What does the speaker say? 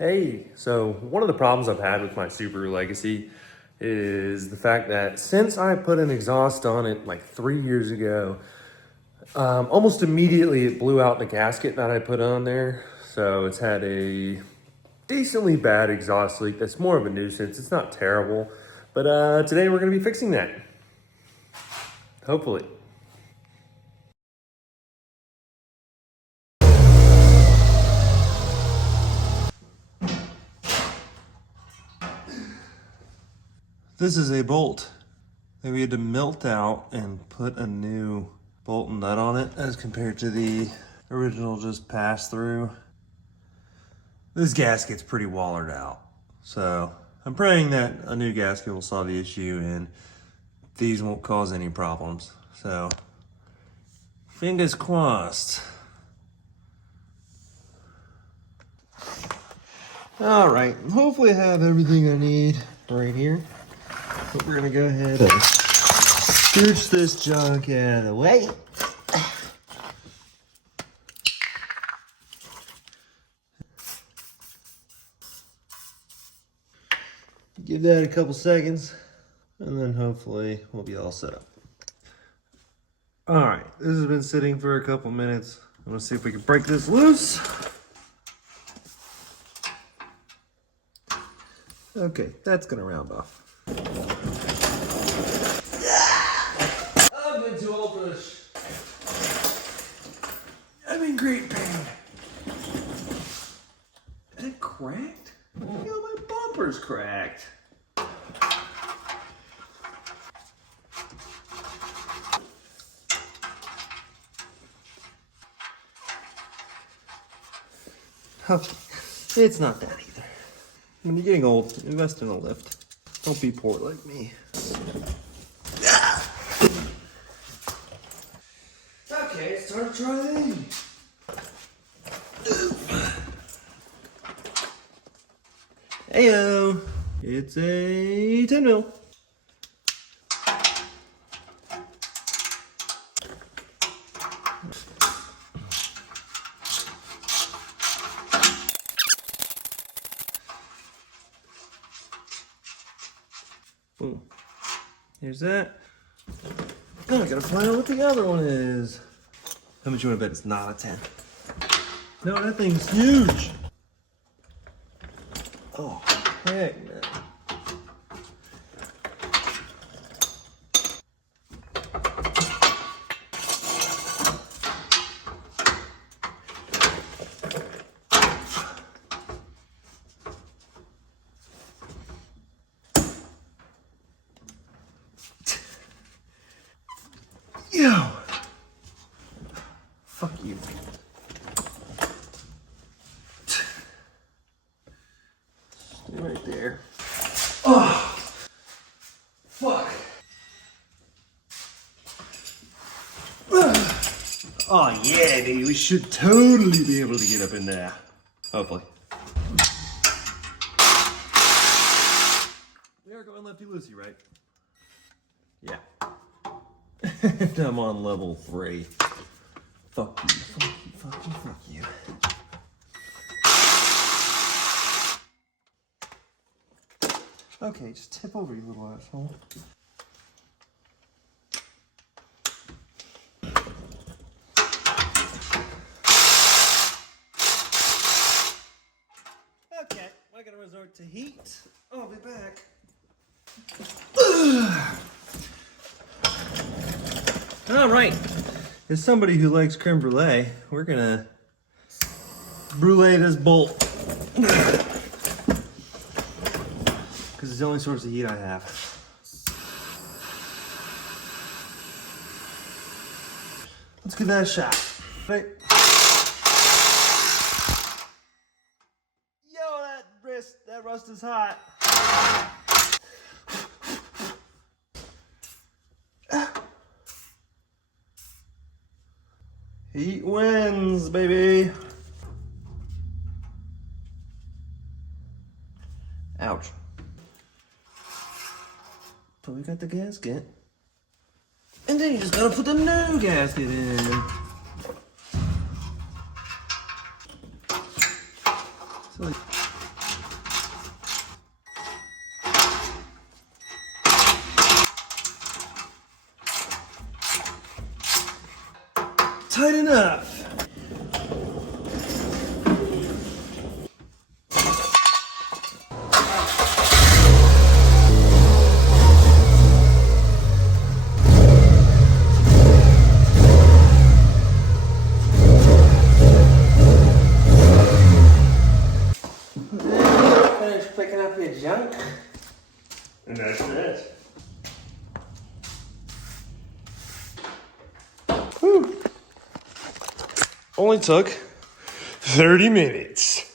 Hey, so one of the problems I've had with my Subaru Legacy is the fact that since I put an exhaust on it like 3 years ago, almost immediately it blew out the gasket that I put on there. So it's had a decently bad exhaust leak that's more of a nuisance. It's not terrible, but today we're gonna be fixing that, hopefully. This is a bolt that we had to melt out and put a new bolt and nut on it as compared to the original just pass through. This gasket's pretty wallered out. So I'm praying that a new gasket will solve the issue and these won't cause any problems. So fingers crossed. All right, hopefully I have everything I need right here. But we're gonna go ahead and scooch this junk out of the way. Give that a couple seconds, and then hopefully we'll be all set up. All right, this has been sitting for a couple minutes. I'm gonna see if we can break this loose. Okay, that's gonna round off. I've been too old for this. I'm in great pain. Is it cracked? You know, my bumper's cracked. Okay, it's not that either. When you're getting old, invest in a lift. Don't be poor like me. Okay, it's time to try these. Heyo, it's a 10 mil. Boom. Here's that. Now I gotta find out what the other one is. How much you wanna bet it's not a 10? No, that thing's huge. Oh, heck, man. Yo! Fuck you. Stay right there. Oh! Fuck! Oh yeah, dude, we should totally be able to get up in there. Hopefully. We are going lefty-loosey, right? Yeah. I'm on level 3. Fuck you, fuck you, fuck you, fuck you. Okay, just tip over, you little asshole. Okay, I gotta resort to heat. I'll be back. All right, as somebody who likes creme brulee, we're gonna brulee this bolt. Because it's the only source of heat I have. Let's give that a shot. Right. Yo, that rust is hot. Heat wins, baby. Ouch. But we got the gasket. And then you just gotta put the new gasket in. So tight enough. Finish picking up your junk. And that's it. Whew. Only took 30 minutes.